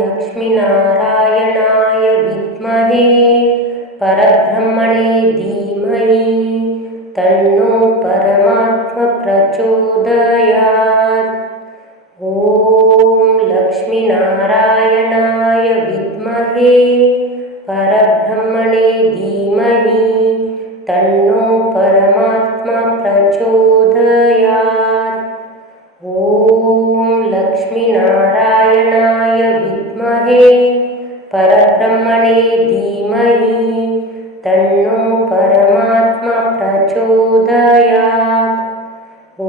लक्ष्मीनारायणाय विद्महे परब्रह्मणे धीमहि तन्नो परमात्मा प्रचोदयात्। ॐ लक्ष्मीनारायणाय विद्महे परब्रह्मणे धीमहि तन्नो परमात्मा प्रचोदयात्। ॐ लक्ष्मीनारायणाय विद्महे परब्रह्मणे धीमहि तन्नो परमात्मा प्रचोदयात्। ॐ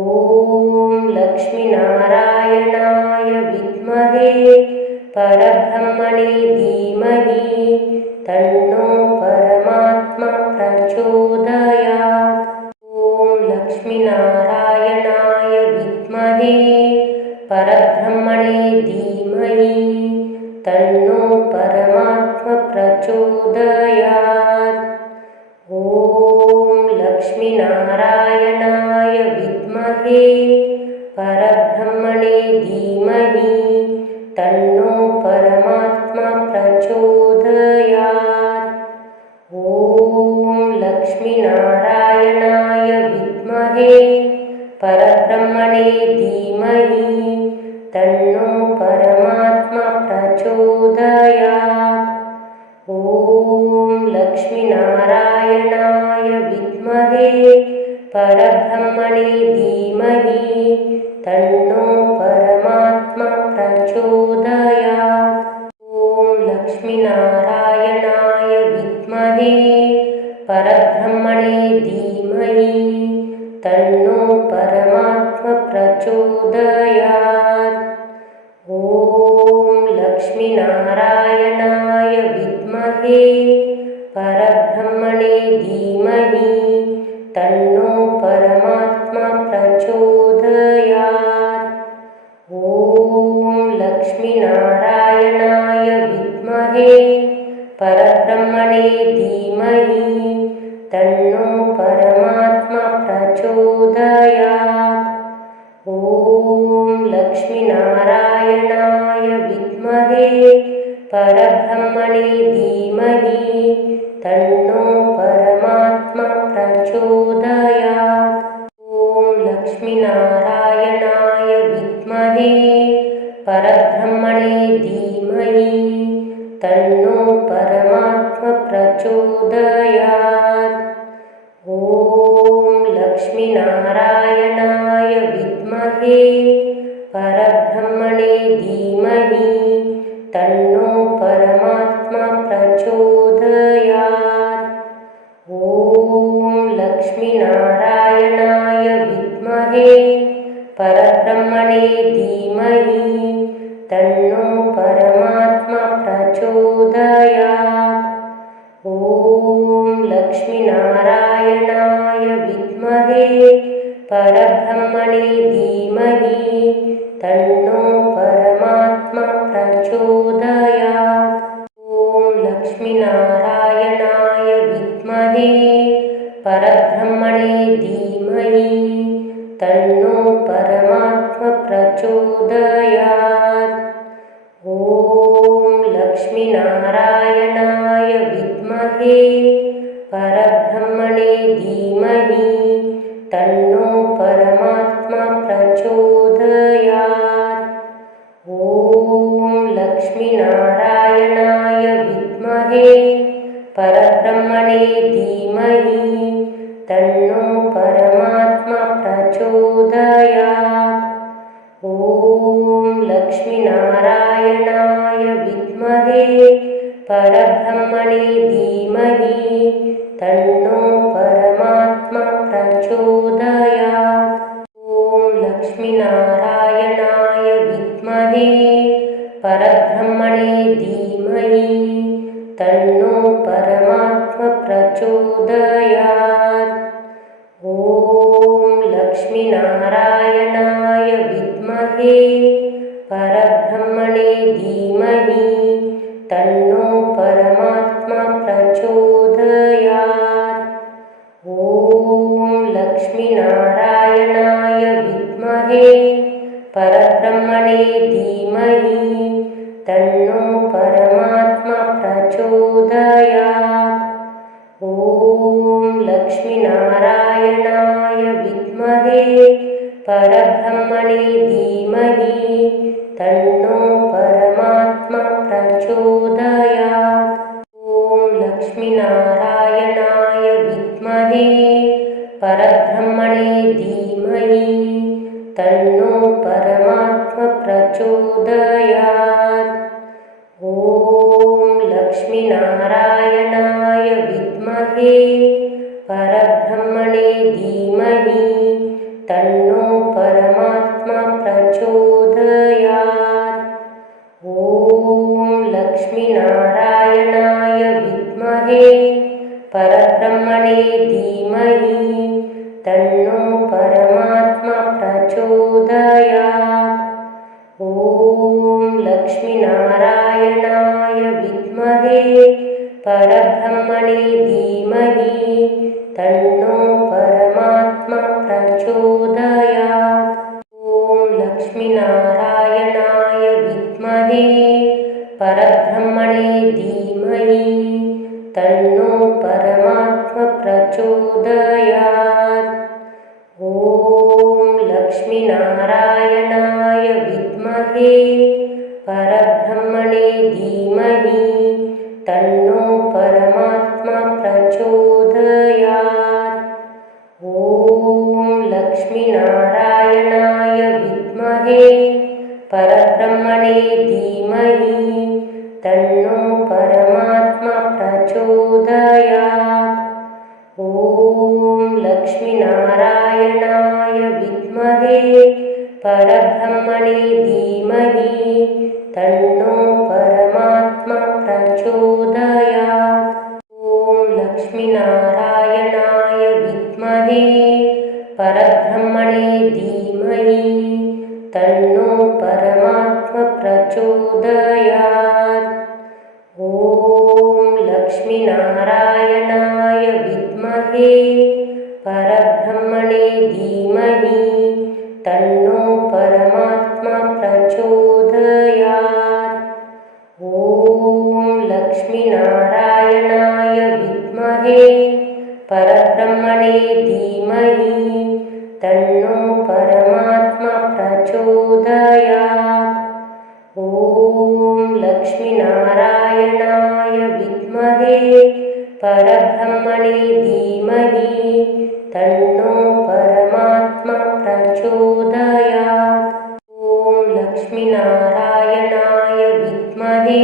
लक्ष्मीनारायणाय विद्महे परब्रह्मणे धीमहि तन्नो परमात्मा प्रचोदयात्। ॐ लक्ष्मीनारायणाय विद्महे परब्रह्मणे धीमहि तन्नो परमात्मा प्रचोदयात्। ॐ लक्ष्मीनारायणाय विद्महे परब्रह्मणे धीमहि तन्नो परमात्मा प्रचोदयात्। ॐ लक्ष्मीनारायणाय विद्महे परब्रह्मणे धीमहि तन्नो परमात्मा प्रचोदयात्। ॐ लक्ष्मीनारायणाय विद्महे परब्रह्मणे धीमहि तन्नो परमात्मा प्रचोदयात्। ॐ लक्ष्मीनारायणाय विद्महे परब्रह्मणे धीमहि तन्नो परमात्मा प्रचोदयात्। ॐ लक्ष्मीनारायणाय विद्महे परब्रह्मणे धीमहि तन्नो परमात्मा प्रचोदयात्। ॐ लक्ष्मीनारायणाय विद्महे परब्रह्मणे धीमहि तन्नो परमात्मा प्रचोदयात्। ॐ लक्ष्मीनारायणाय विद्महे परब्रह्मणे धीमहि तन्नो परमात्मा प्रचोदयात्। ॐ लक्ष्मीनारायणाय विद्महे परब्रह्मणे धीमहि तन्नो परमात्मा प्रचोदयात्। ॐ लक्ष्मीनारायणाय विद्महे परब्रह्मणे धीमहि तन्नो परमात्मा प्रचोदयात्। ॐ लक्ष्मीनारायणाय विद्महे परब्रह्मणे धीमहि तन्नो परमात्मा प्रचोदयात्। ॐ लक्ष्मीनारायणाय विद्महे परब्रह्मणे धीमहि तन्नो परमात्मा प्रचोदयात्। ॐ लक्ष्मीनारायणाय विद्महे परब्रह्मणे धीमहि तन्नो परमात्मा प्रचोदयात्। ॐ लक्ष्मीनारायणाय विद्महे परब्रह्मणे धीमहि तन्नो परमात्मा प्रचोदयात्। ॐ लक्ष्मीनारायणाय विद्महे परब्रह्मणे धीमहि तन्नो परमात्मा प्रचोदयात्। ॐ लक्ष्मीनारायणाय विद्महे परब्रह्मणे धीमहि तन्नो परमात्मा प्रचोदयात्। ॐ लक्ष्मीनारायणाय विद्महे परब्रह्मणे धीमहि तन्नो परमात्मा प्रचोदयात्। ॐ लक्ष्मीनारायणाय विद्महे परब्रह्मणे धीमहि तन्नो परमात्मा प्रचोदयात्। ॐ लक्ष्मीनारायणाय विद्महे परब्रह्मणे धीमहि तन्नो परमात्मा प्रचोदयात्। ॐ लक्ष्मीनारायणाय विद्महे परब्रह्मणे धीमहि तन्नो परमात्मा प्रचोदयात्। ॐ लक्ष्मीनारायणाय विद्महे परब्रह्मणे धीमहि तन्नो परमात्मा प्रचोदयात्। ॐ लक्ष्मीनारायणाय विद्महे परब्रह्मणे धीमहि तन्नो परमात्मा प्रचोदयात्। ॐ लक्ष्मीनारायणाय विद्महे परब्रह्मणे धीमहि तन्नो परमात्मा प्रचोदयात्। ॐ लक्ष्मीनारायणाय विद्महे परब्रह्मणे धीमहि तन्नो परमात्मा प्रचोदयात्। ॐ लक्ष्मीनारायणाय विद्महे परब्रह्मणे धीमहि तन्नो परमात्मा प्रचोदयात्। ॐ लक्ष्मीनारायणाय विद्महे परब्रह्मणे धीमहि तन्नो परमात्मा प्रचोदयात्। ॐ लक्ष्मीनारायणाय विद्महे परब्रह्मणे धीमहि तन्नो परमात्मा प्रचोदयात्। ॐ लक्ष्मीनारायणाय विद्महे परब्रह्मणे धीमहि तन्नो परमात्मा प्रचोदयात्। ॐ लक्ष्मीनारायणाय विद्महे परब्रह्मणे धीमहि तन्नो परमात्मा प्रचोदयात्। ॐ लक्ष्मीनारायणाय विद्महे परब्रह्मणे धीमहि तन्नो परमात्मा प्रचोदयात्। ॐ लक्ष्मीनारायणाय विद्महे परब्रह्मणे धीमहि तन्नो परमात्मा प्रचोदयात्। ॐ लक्ष्मीनारायणाय विद्महे परब्रह्मणे धीमहि तन्नो परमात्मा प्रचोदयात्। ॐ लक्ष्मीनारायणाय विद्महे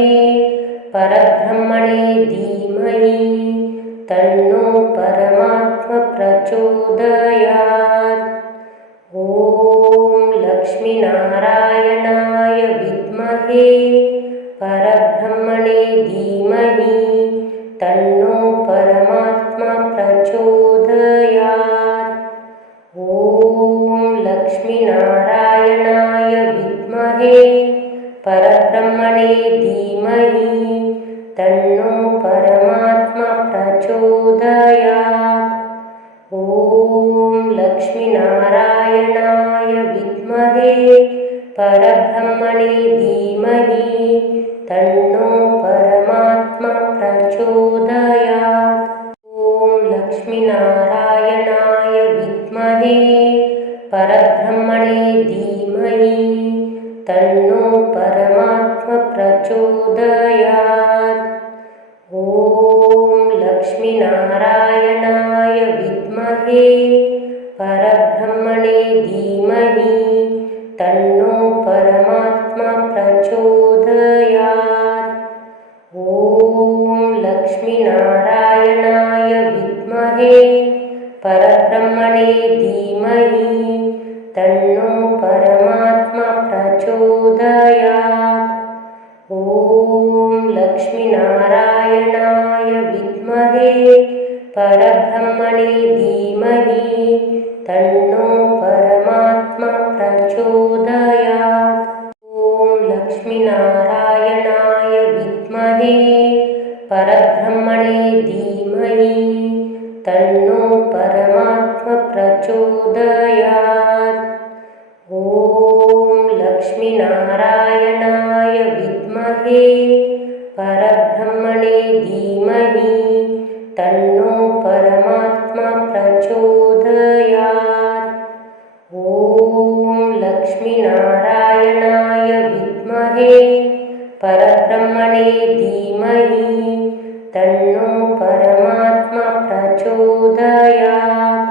परब्रह्मणे धीमहि तन्नो परमात्मा प्रचोदयात्। ॐ लक्ष्मीनारायणाय विद्महे परब्रह्मणे धीमहि तन्नो परमात्मा प्रचोदयात्। ॐ लक्ष्मीनारायणाय विद्महे परब्रह्मणे धीमहि तन्नो परमात्मा प्रचोदयात्। ॐ लक्ष्मीनारायणाय विद्महे परब्रह्मणे धीमहि तन्नो परमात्मा प्रचोदयात्। ॐ लक्ष्मीनारायणाय विद्महे परब्रह्मणे धीमहि तन्नो परमात्मा प्रचोदयात्। ॐ लक्ष्मीनारायणाय विद्महे परब्रह्मणे धीमहि तन्नो परमात्मा प्रचोदयात्। ॐ लक्ष्मीनारायणाय विद्महे परब्रह्मणे धीमहि तन्नो परमात्मा प्रचोदयात्। ॐ लक्ष्मीनारायणाय विद्महे परब्रह्मणे धीमहि तन्नो परमात्मा प्रचोदयात्। ॐ लक्ष्मीनारायणाय विद्महे परब्रह्मणे धीमहि तन्नो परमात्मा प्रचोदयात्। ॐ लक्ष्मीनारायणाय विद्महे विद्महे परब्रह्मणे धीमहि तन्नो परमात्मा प्रचोदयात्। ॐ लक्ष्मीनारायणाय विद्महे परब्रह्मणे धीमहि तन्नो परमात्मा प्रचोदयात्।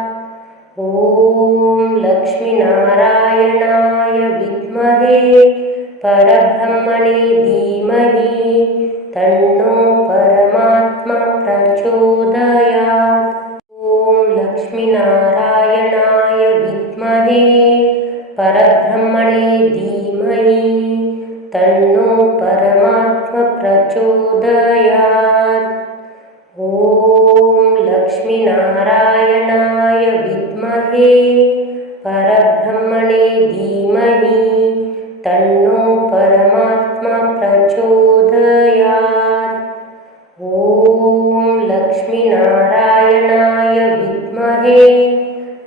ॐ लक्ष्मीनारायणाय विद्महे परब्रह्मणे धीमहि तन्नो परमात्मा प्रचोदयात्। ॐ लक्ष्मीनारायणाय विद्महे परब्रह्मणे धीमहि तन्नो परमात्मा प्रचोदयात्। ॐ लक्ष्मीनारायणाय विद्महे परब्रह्मणे धीमहि तन्नो परमात्मा प्रचोदयात्। ॐ लक्ष्मीनारायणाय विद्महे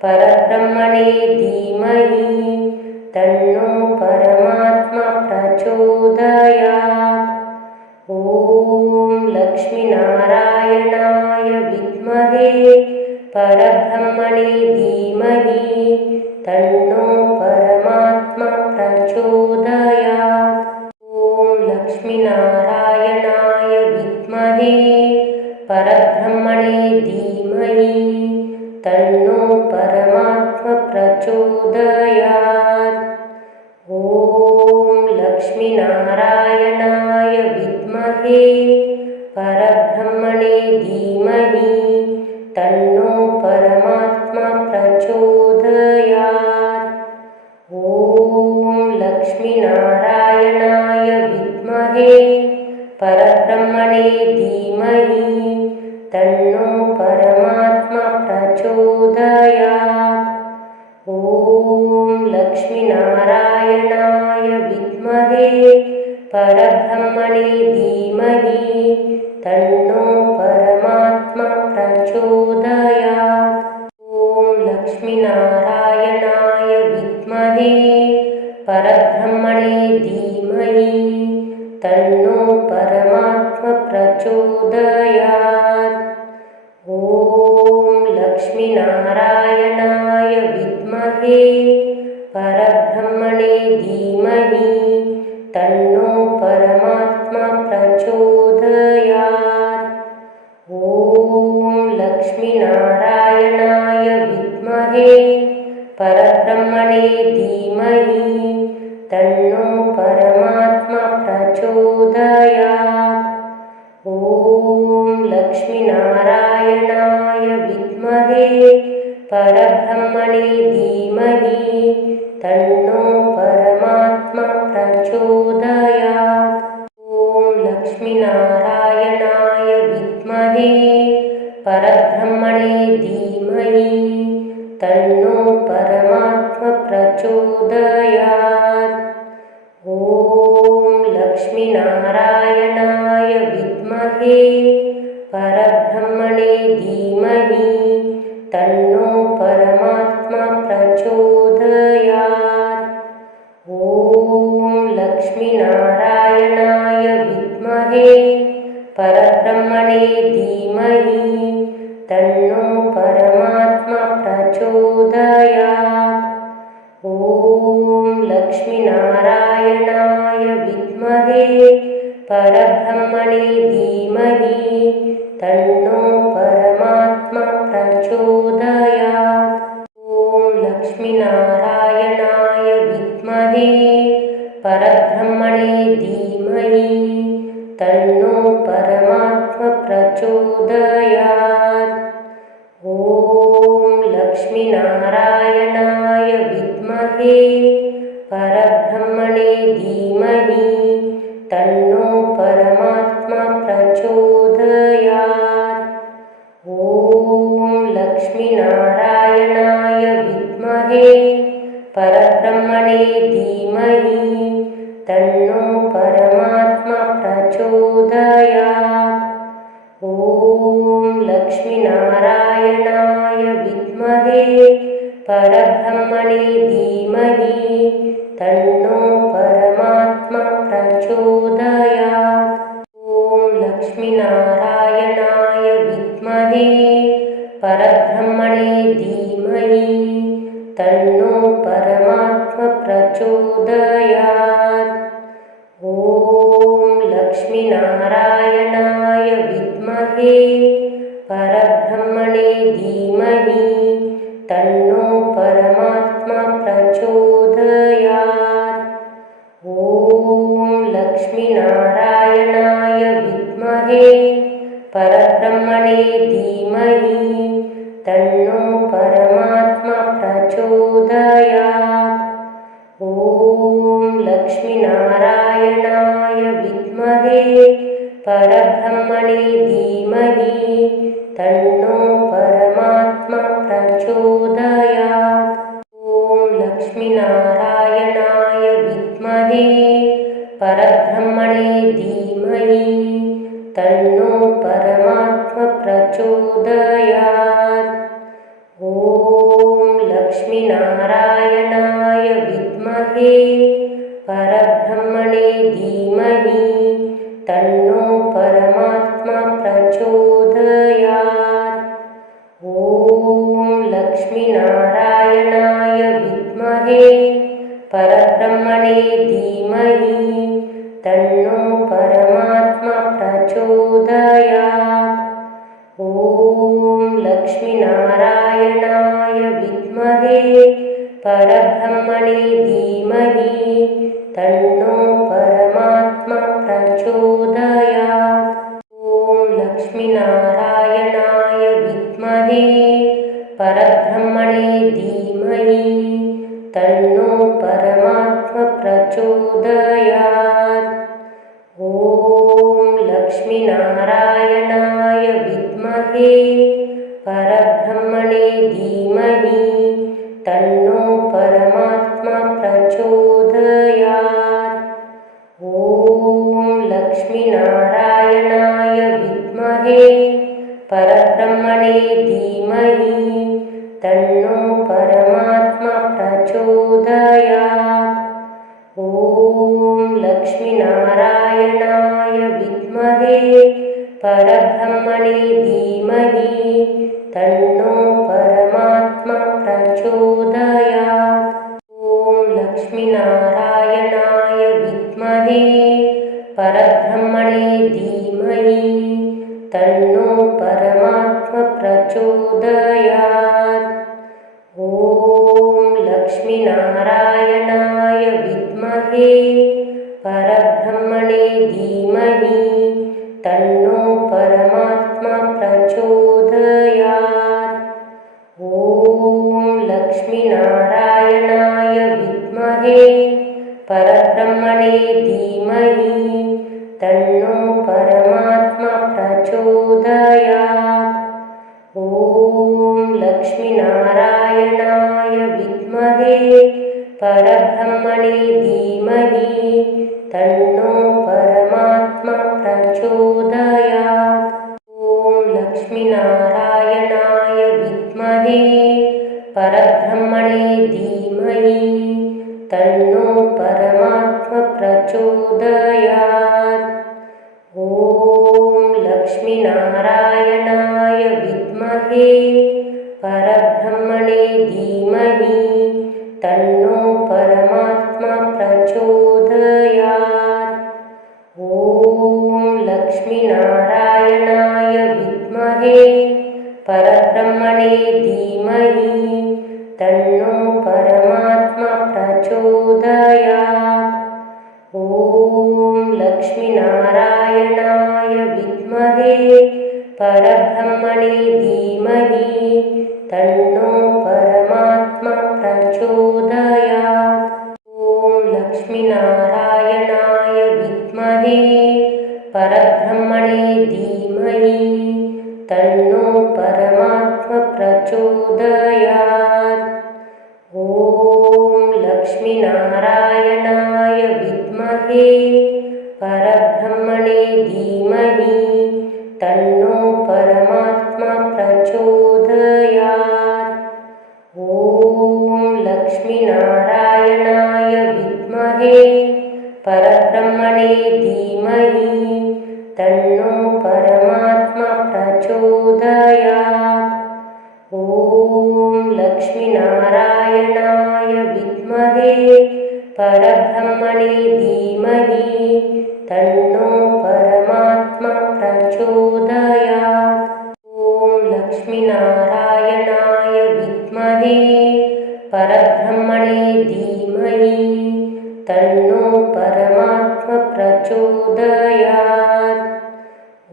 परब्रह्मणे धीमहि तन्नो परमात्मा प्रचोदयात्। ॐ लक्ष्मीनारायणाय विद्महे परब्रह्मणे धीमहि तन्नो परमात्मा प्रचोदयात्। ॐ लक्ष्मीनारायणाय विद्महे परब्रह्मणे धीमहि तन्नो परमात्मा प्रचोदयात्। ॐ लक्ष्मीनारायणाय विद्महे परब्रह्मणे धीमहि तन्नो परमात्मा प्रचोदयात्। ॐ लक्ष्मीनारायणाय विद्महे परब्रह्मणे धीमहि तन्नो परमात्मा प्रचोदयात्। ॐ लक्ष्मीनारायणाय विद्महे परब्रह्मणे धीमहि तन्नो परमात्मा प्रचोदयात्। ॐ लक्ष्मीनारायणाय विद्महे परब्रह्मणे धीमहि तन्नो परमात्मा प्रचोदयात्। ॐ लक्ष्मीनारायणाय विद्महे परब्रह्मणे धीमहि तन्नो परमात्मा प्रचोदयात्। ॐ लक्ष्मीनारायणाय विद्महे परब्रह्मणे धीमहि तन्नो परमात्मा प्रचोदयात्। ॐ लक्ष्मीनारायणाय विद्महे परब्रह्मणे धीमहि तन्नो परमात्मा प्रचोदयात्। ॐ लक्ष्मीनारायणाय विद्महे परब्रह्मणे धीमहि तन्नो परमात्मा प्रचोदयात्। ॐ लक्ष्मीनारायणाय विद्महे परब्रह्मणे धीमहि तन्नो परमात्मा प्रचोदयात्। ॐ लक्ष्मीनारायणाय विद्महे परब्रह्मणे धीमहि तन्नो परमात्मा प्रचोदयात्। ॐ लक्ष्मीनारायणाय विद्महे परब्रह्मणे धीमहि तन्नो परमात्मा प्रचोदयात्। ॐ लक्ष्मीनारायणाय विद्महे परब्रह्मणे धीमहि तन्नो परमात्मा प्रचोदयात्। ॐ लक्ष्मीनारायणाय विद्महे परब्रह्मणे धीमहि तन्नो परमात्मा प्रचोदयात्। ॐ लक्ष्मीनारायणाय विद्महे परब्रह्मणे धीमहि तन्नो परमात्मा प्रचोदयात्। ॐ लक्ष्मीनारायणाय विद्महे परब्रह्मणे धीमहि तन्नो परमात्मा प्रचोदयात्। लक्ष्मीनारायणाय विद्महे परब्रह्मणे धीमहि तन्नो परमात्मा प्रचोदयात्। ॐ लक्ष्मीनारायणाय विद्महे परब्रह्मणे धीमहि तन्नो परमात्मा प्रचोदयात्। ॐ लक्ष्मीनारायणाय विद्महे परब्रह्मणे धीमहि तन्नो परमात्मा प्रचोदयात्। ॐ लक्ष्मीनारायणाय विद्महे परब्रह्मणे धीमहि तन्नो परमात्मा प्रचोदयात्। ॐ लक्ष्मीनारायणाय विद्महे परब्रह्मणे धीमहि तन्नो परमात्मा प्रचोदयात्। ॐ लक्ष्मीनारायणाय विद्महे परब्रह्मणे धीमहि तन्नो परमात्मा प्रचोदयात्। ॐ लक्ष्मीनारायणाय विद्महे परब्रह्मणे धीमहि तन्नो परमात्मा प्रचोदयात्। ॐ लक्ष्मीनारायणाय विद्महे परब्रह्मणे धीमहि तन्नो परमात्मा प्रचोदयात्। ॐ लक्ष्मीनारायणाय विद्महे परब्रह्मणे धीमहि तन्नो परमात्मा प्रचोदयात्। ॐ लक्ष्मीनारायणाय विद्महे परब्रह्मणे धीमहि तन्नो परमात्मा प्रचोदयात्। ॐ लक्ष्मीनारायणाय विद्महे परब्रह्मणे धीमहि तन्नो परमात्मा प्रचोदयात्। ॐ लक्ष्मीनारायणाय विद्महे परब्रह्मणे धीमहि तन्नो परमात्मा प्रचोदयात्। ॐ लक्ष्मीनारायणाय विद्महे परब्रह्मणे धीमहि तन्नो परमात्मा प्रचोदयात्। ॐ लक्ष्मीनारायणाय विद्महे परब्रह्मणे धीमहि तन्नो परमात्मा प्रचोदयात्। ॐ लक्ष्मीनारायणाय विद्महे परब्रह्मणे धीमहि तन्नो परमात्मा प्रचोदयात्। ॐ लक्ष्मीनारायणाय विद्महे परब्रह्मणे धीमहि तन्नो परमात्मा प्रचोदयात्। ॐ लक्ष्मीनारायणाय विद्महे परब्रह्मणे धीमहि तन्नो परमात्मा प्रचोदयात्। ॐ लक्ष्मीनारायणाय विद्महे परब्रह्मणे धीमहि तन्नो परमात्मा प्रचोदयात्। ॐ लक्ष्मीनारायणाय विद्महे परब्रह्मणे धीमहि तन्नो परमात्मा प्रचोदयात्। ॐ लक्ष्मीनारायणाय विद्महे परब्रह्मणे धीमहि तन्नो परमात्मा प्रचोदयात्। ॐ लक्ष्मीनारायणाय विद्महे परब्रह्मणे धीमहि तन्नो परमात्मा प्रचोदयात्। ॐ लक्ष्मीनारायणाय विद्महे परब्रह्मणे धीमहि तन्नो परमात्मा प्रचोदयात्। ॐ लक्ष्मीनारायणाय विद्महे परब्रह्मणे धीमहि तन्नो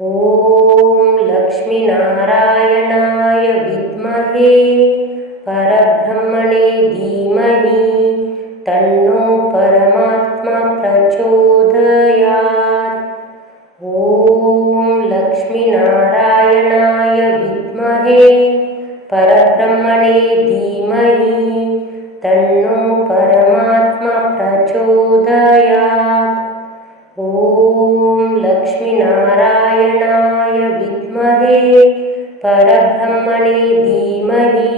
ॐ लक्ष्मीनारायणाय विद्महे परब्रह्मणे धीमहि तन्नो परमात्मा प्रचोदयात्। ॐ लक्ष्मीनारायणाय विद्महे परब्रह्मणे धीमहि तन्नो परमात्मा प्रचोदयात्। ॐ लक्ष्मीनारायणाय विद्महे परब्रह्मणे धीमहि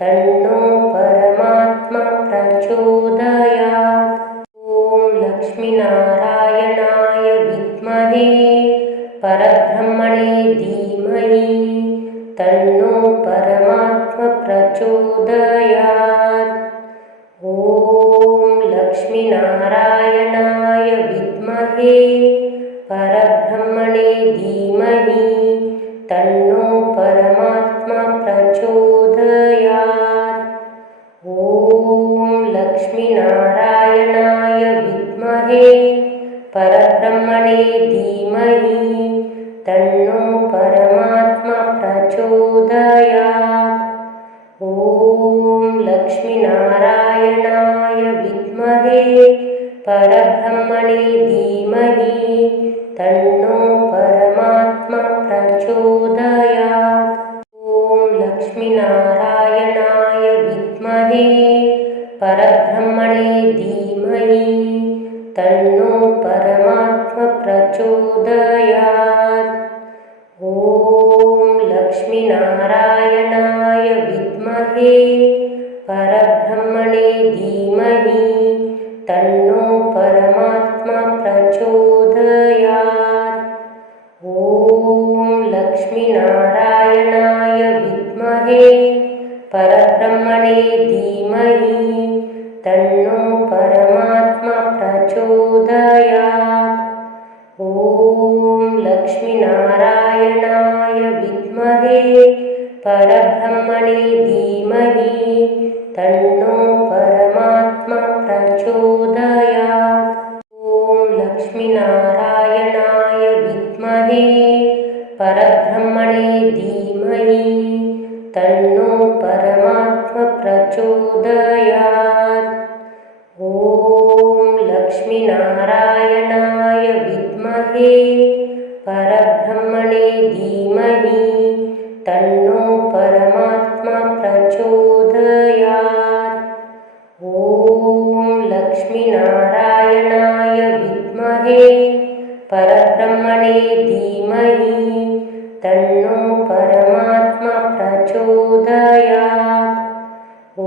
तन्नो परमात्मा प्रचोदयात्। ॐ लक्ष्मीनारायणाय विद्महे परब्रह्मणे धीमहि तन्नो परमात्मा प्रचोदयात्। ॐ लक्ष्मीनारायणाय विद्महे परब्रह्मणे धीमहि तन्नो परमात्मा प्रचोदयात्। ॐ लक्ष्मीनारायणाय विद्महे परब्रह्मणे धीमहि तन्नो परमात्मा प्रचोदयात्। ॐ लक्ष्मीनारायणाय विद्महे परब्रह्मणे धीमहि तन्नो परमात्मा प्रचोदयात्। ॐ लक्ष्मीनारायणाय विद्महे परब्रह्मणे धीमहि तन्नो परमात्मा प्रचोदयात्। ॐ लक्ष्मीनारायणाय विद्महे परब्रह्मणे धीमहि तन्नो परमात्मा प्रचोदयात्। ॐ लक्ष्मीनारायणाय विद्महे परब्रह्मणे धीमहि तन्नो परमात्मा प्रचोदयात्। ॐ लक्ष्मीनारायणाय विद्महे परब्रह्मणे धीमहि तन्नो परमात्मा प्रचोदयात्। ॐ लक्ष्मीनारायणाय विद्महे परब्रह्मणे धीमहि तन्नो परमात्मा प्रचोदयात्। ॐ लक्ष्मीनारायणाय विद्महे परब्रह्मणे धीमहि तन्नो परमात्मा प्रचोदयात्। ॐ लक्ष्मीनारायणाय विद्महे परब्रह्मणे धीमहि तन्नो परमात्मा प्रचोदयात्। ॐ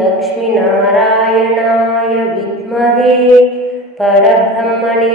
लक्ष्मीनारायणाय विद्महे परब्रह्मणे